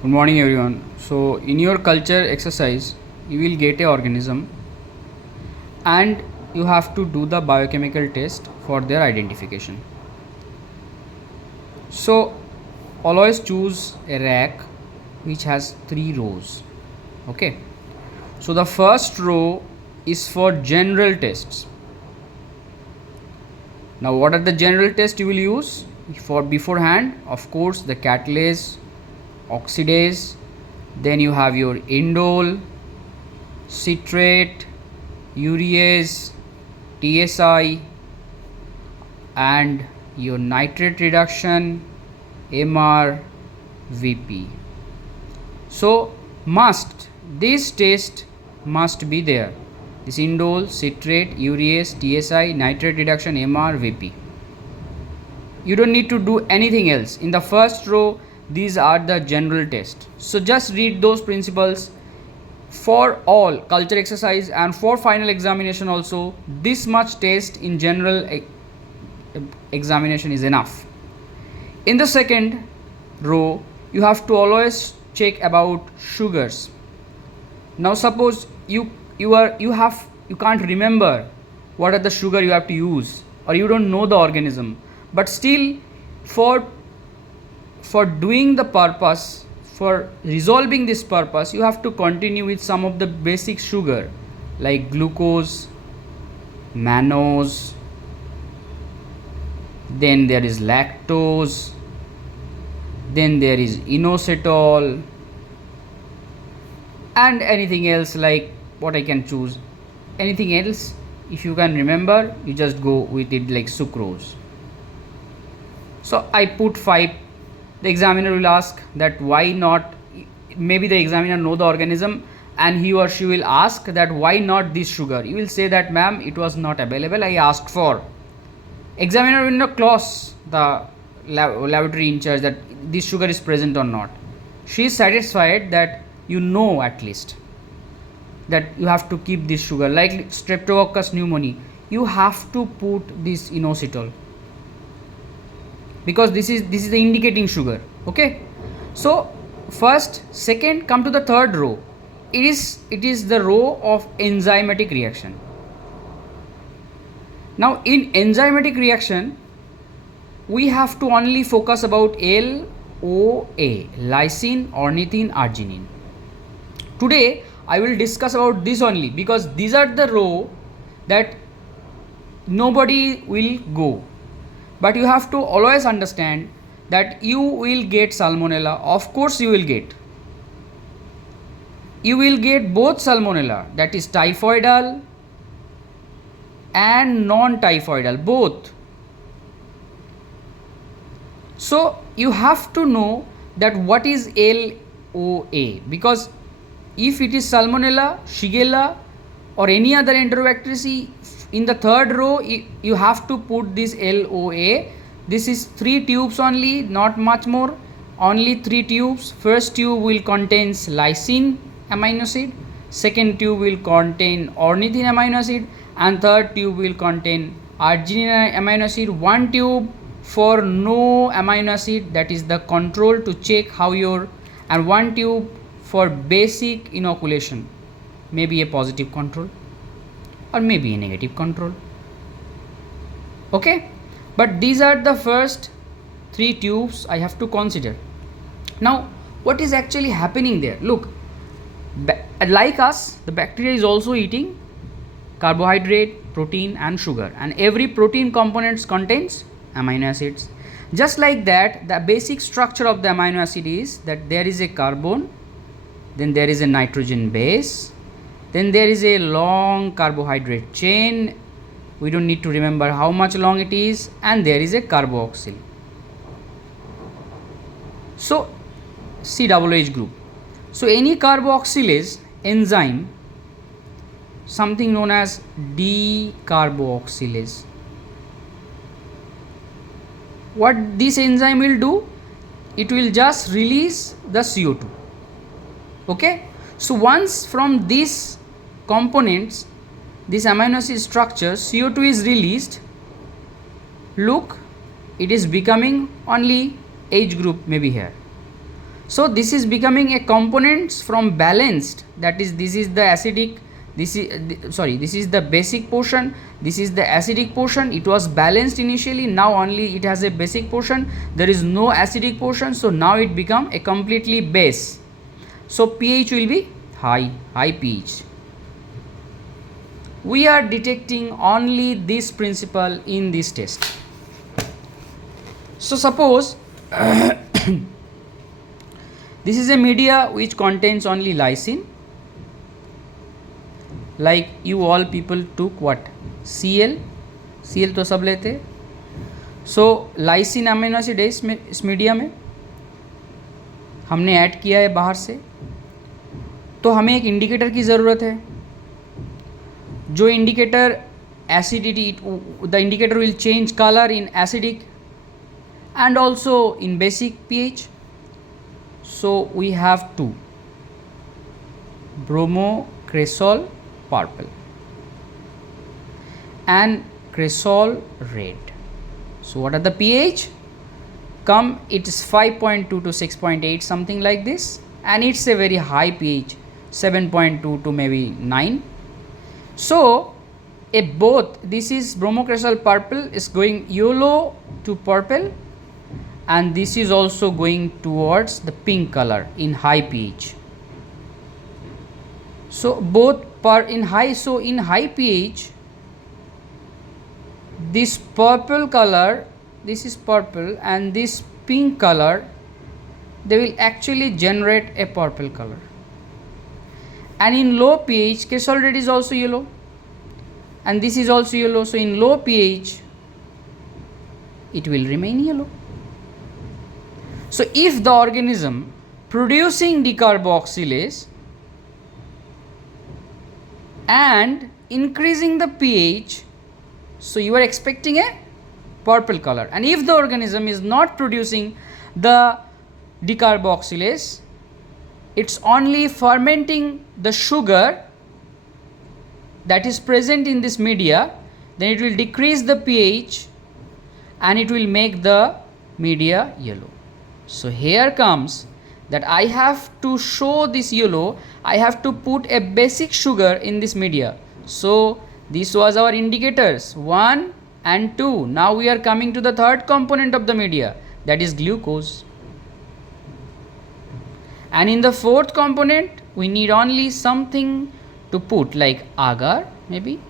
Good morning everyone. So in your culture exercise you will get a organism and you have to do the biochemical test for their identification. So always choose a rack which has 3 rows. Okay. So the first row is for general tests. Now what are the general tests you will use? For beforehand, of course, the catalase, oxidase, then you have your indole, citrate, urease, TSI, and your nitrate reduction, MR, VP. So this test must be there. This indole, citrate, urease, TSI, nitrate reduction, MR, VP. You don't need to do anything else. In the first row, these are the general tests. So just read those principles for all culture exercise and for final examination also. This much test in general examination is enough. In the second row, you have to always check about sugars. Now suppose you can't remember what are the sugar you have to use, or you don't know the organism, but still for doing the purpose, for resolving this purpose, you have to continue with some of the basic sugar like glucose, mannose, then there is lactose, then there is inositol, and anything else like what I can choose. Anything else, if you can remember, you just go with it like sucrose. So I put 5. The examiner will ask that why not. Maybe the examiner know the organism and he or she will ask that why not this sugar. You will say that ma'am, it was not available, I asked for. Examiner will not close the laboratory in charge that this sugar is present or not. She is satisfied that you know at least that you have to keep this sugar. Like streptococcus pneumoniae, you have to put this inositol because this is the indicating sugar. Okay, so first, second, come to the third row. It is the row of enzymatic reaction. Now in enzymatic reaction, we have to only focus about LOA, lysine ornithine arginine. Today I will discuss about this only because these are the row that nobody will go. But you have to always understand that you will get salmonella. Of course you will get. You will get both salmonella, that is typhoidal and non-typhoidal, both. So you have to know that what is LOA, because if it is salmonella, shigella or any other enterobacteriaceae, in the third row you have to put this LOA. This is 3 tubes only, not much more, only 3 tubes. First tube will contain lysine amino acid, second tube will contain ornithine amino acid, and third tube will contain arginine amino acid. 1 tube for no amino acid, that is the control to check how your, and 1 tube for basic inoculation, maybe a positive control or maybe a negative control. Okay, but these are the first 3 tubes I have to consider. Now what is actually happening there? Look, like us, the bacteria is also eating carbohydrate, protein and sugar, and every protein components contains amino acids. Just like that, the basic structure of the amino acid is that there is a carbon, then there is a nitrogen base, then there is a long carbohydrate chain, we don't need to remember how much long it is, and there is a carboxyl. So COOH group. So any carboxylase enzyme, something known as decarboxylase, what this enzyme will do, it will just release the CO2. Okay, so once from these components, this amino acid structure, CO2 is released, look, it is becoming only H group maybe here. So this is becoming a components from balanced, that is, this is the acidic, this is the basic portion, this is the acidic portion. It was balanced initially, now only it has a basic portion, there is no acidic portion, so now it become a completely base. So pH will be high pH. We are detecting only this principle in this test. So suppose this is a media which contains only lysine, like you all people took what, Cl तो सब लेते. So lysine amino acid है इस media में, हमने add किया है बाहर से, तो हमें एक इंडिकेटर की ज़रूरत है. जो indicator acidity, the indicator will change colour in acidic and also in basic pH. So we have two, bromocresol purple and cresol red. So what are the pH? It is 5.2 to 6.8, something like this, and it's a very high pH, 7.2 to maybe 9. So both, this is bromocresol purple is going yellow to purple, and this is also going towards the pink color in high pH. So both in high pH, this purple color, this is purple, and this pink color, they will actually generate a purple color. And in low pH, cresol red is also yellow, and this is also yellow. So in low pH, it will remain yellow. So if the organism producing decarboxylase and increasing the pH, so you are expecting a purple color. And if the organism is not producing the decarboxylase, it's only fermenting the sugar that is present in this media, then it will decrease the pH and it will make the media yellow. So here comes that I have to show this yellow, I have to put a basic sugar in this media. So this was our indicators 1 and 2. Now we are coming to the third component of the media, that is glucose. And in the fourth component, we need only something to put like agar maybe.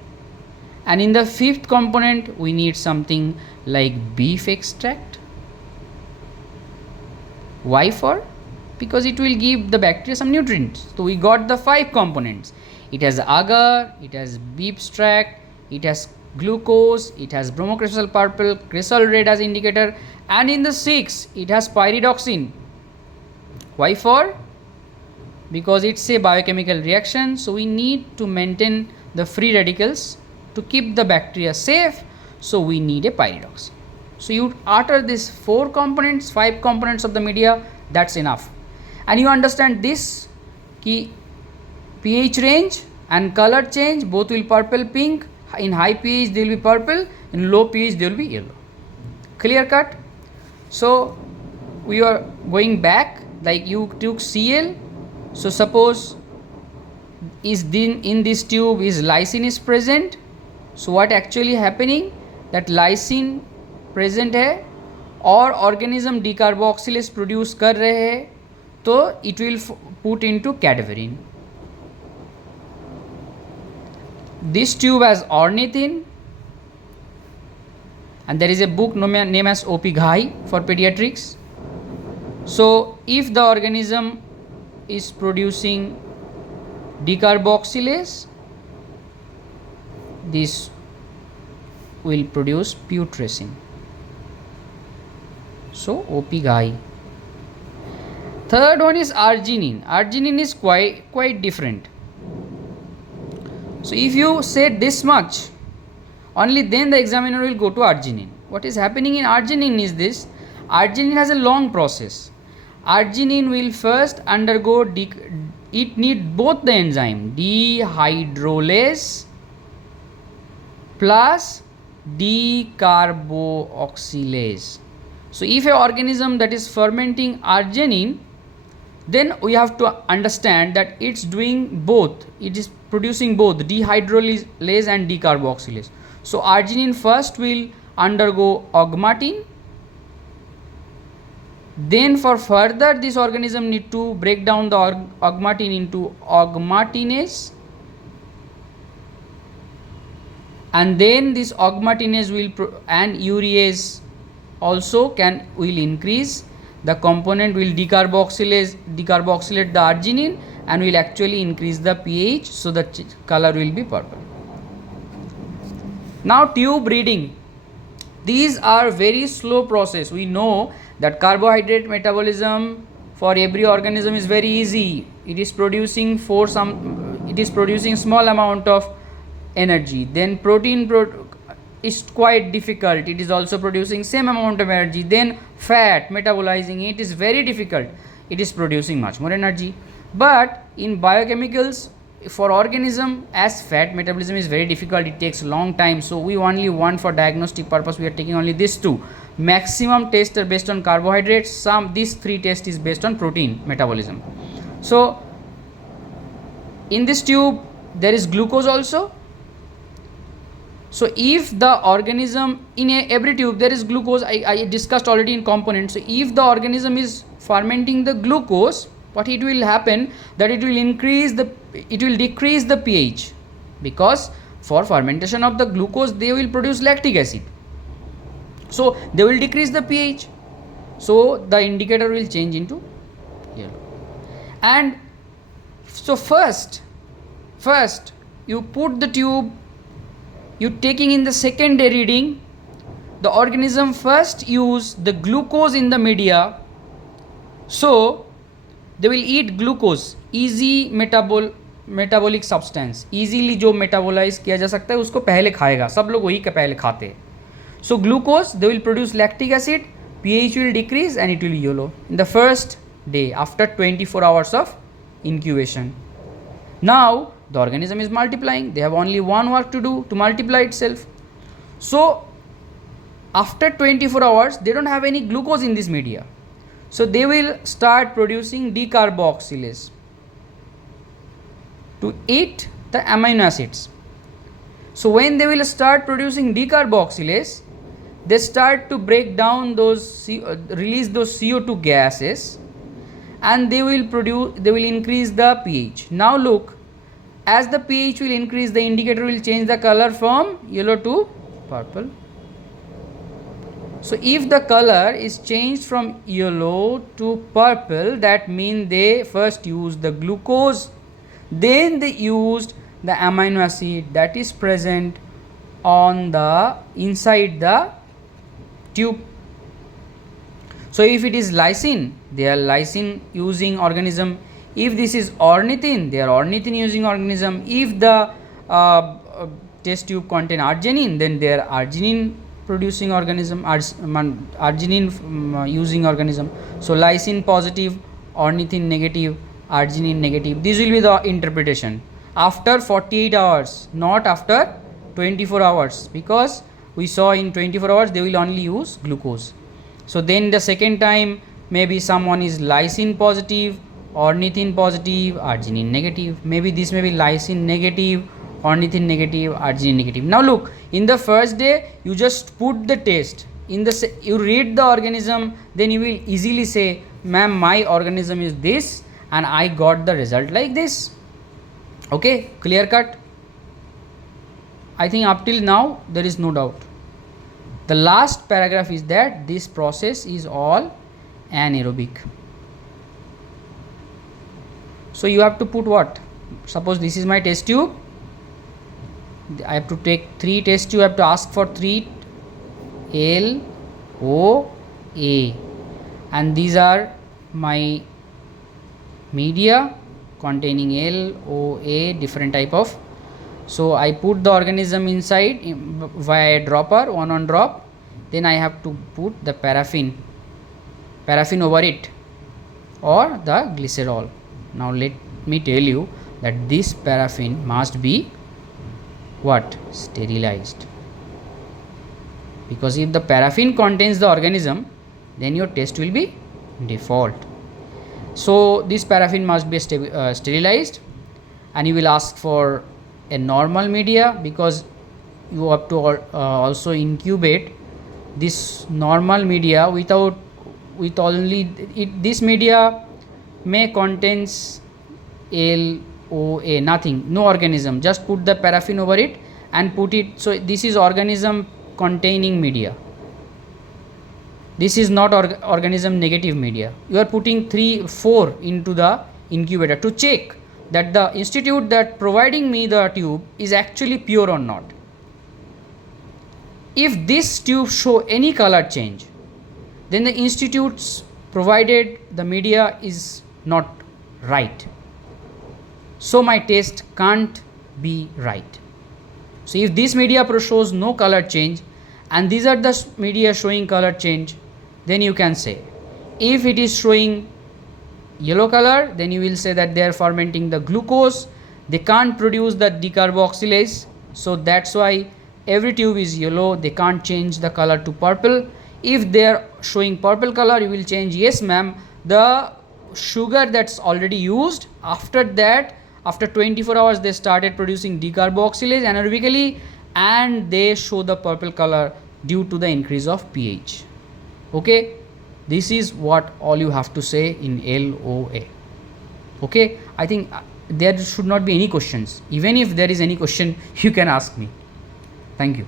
And in the fifth component, we need something like beef extract. Why for? Because it will give the bacteria some nutrients. So we got the 5 components. It has agar, it has beef extract, it has glucose, it has bromocresol purple, cresol red as indicator, and in the 6 it has pyridoxine. Why for? Because it's a biochemical reaction, so we need to maintain the free radicals to keep the bacteria safe, so we need a pyridoxine. So you utter these 4 components, 5 components of the media, that's enough. And you understand this, ki pH range and color change, both will purple pink. In high pH they will be purple, in low pH they will be yellow. Clear cut? So we are going back, like you took Cl. So suppose in this tube is lysine is present. So what actually happening, that lysine present है और organism decarboxylase produce कर रहे हैं, तो it will put into cadaverine. This tube has ornithine and there is a book named as OP Ghai for pediatrics. So if the organism is producing decarboxylase, this will produce putrescine. So OP Ghai. Third one is arginine. Arginine is quite different. So if you say this much, only then the examiner will go to arginine. What is happening in arginine is this: arginine has a long process. Arginine will first undergo it need both the enzyme dehydrolase plus decarboxylase. So if a organism that is fermenting arginine then we have to understand that it's doing both, it is producing both dehydrolase and decarboxylase. So arginine first will undergo augmentin, then for further this organism need to break down the augmentin into augmentinase, and then this augmentinase will and urease also will increase. The component will decarbokylate the arginine and will actually increase the pH, so the color will be purple. Now tube reading, these are very slow process. We know that carbohydrate metabolism for every organism is very easy. It is producing small amount of energy. Then protein is quite difficult, it is also producing same amount of energy. Then fat, metabolizing it is very difficult, it is producing much more energy. But in biochemicals, for organism, as fat metabolism is very difficult, it takes long time, so we only want for diagnostic purpose we are taking only these two. Maximum tests are based on carbohydrates, these three tests is based on protein metabolism. So in this tube there is glucose also. So if the organism, in every tube there is glucose, I discussed already in components. So if the organism is fermenting the glucose, what it will happen, that it will decrease the pH, because for fermentation of the glucose they will produce lactic acid, so they will decrease the pH, so the indicator will change into yellow. And so first you put the tube, you taking in the second day reading, the organism first use the glucose in the media, so they will eat glucose, easy metabolic substance, easily जो metabolize किया जा सकता है उसको पहले खाएगा, सब लोग वही का पहले खाते हैं. So glucose, they will produce lactic acid, pH will decrease and it will be yellow in the first day after 24 hours of incubation. Now the organism is multiplying, they have only one work to do, to multiply itself. So after 24 hours they don't have any glucose in this media, so they will start producing decarboxylase to eat the amino acids. So when they will start producing decarboxylase, they start to break down those release those CO2 gases, and they will increase the pH. Now look, as the pH will increase, the indicator will change the color from yellow to purple. So if the color is changed from yellow to purple, that means they first used the glucose, then they used the amino acid that is present on the inside the tube. So if it is lysine, they are lysine using organism. If this is ornithine, they are ornithine using organism. If the test tube contain arginine, then they are arginine producing organism, arginine using organism. So lysine positive, ornithine negative, arginine negative. This will be the interpretation after 48 hours, not after 24 hours, because we saw in 24 hours they will only use glucose. So then the second time maybe someone is lysine positive, ornithine positive, arginine negative. Maybe this may be lysine negative, ornithine negative, arginine negative. Now look, in the first day you just put the test in the you read the organism, then you will easily say, ma'am, my organism is this and I got the result like this. Okay, clear cut? I think up till now there is no doubt. The last paragraph is that this process is all anaerobic. So you have to put what? Suppose this is my test tube, I have to take 3 test tube, I have to ask for 3 LOA, and these are my media containing LOA, different type of. So I put the organism inside via a dropper, one drop, then I have to put the paraffin over it, or the glycerol. Now let me tell you that this paraffin must be what? Sterilized, because if the paraffin contains the organism, then your test will be default. So this paraffin must be sterilized, and you will ask for a normal media, because you have to also incubate this normal media with only this media may contains LOA, nothing, no organism. Just put the paraffin over it and put it. So this is organism containing media. This is not organism negative media. You are putting 3-4 into the incubator to check that the institute that providing me the tube is actually pure or not. If this tube show any color change, then the institutes provided the media is not right. So my test can't be right. So if this media shows no color change and these are the media showing color change, then you can say. If it is showing yellow color, then you will say that they are fermenting the glucose, they can't produce the decarboxylase, so that's why every tube is yellow, they can't change the color to purple. If they are showing purple color, you will change, yes ma'am, the sugar that's already used, after that, after 24 hours they started producing decarboxylase anaerobically and they show the purple color due to the increase of pH. Okay, this is what all you have to say in LOA. Okay, I think there should not be any questions. Even if there is any question, you can ask me. Thank you.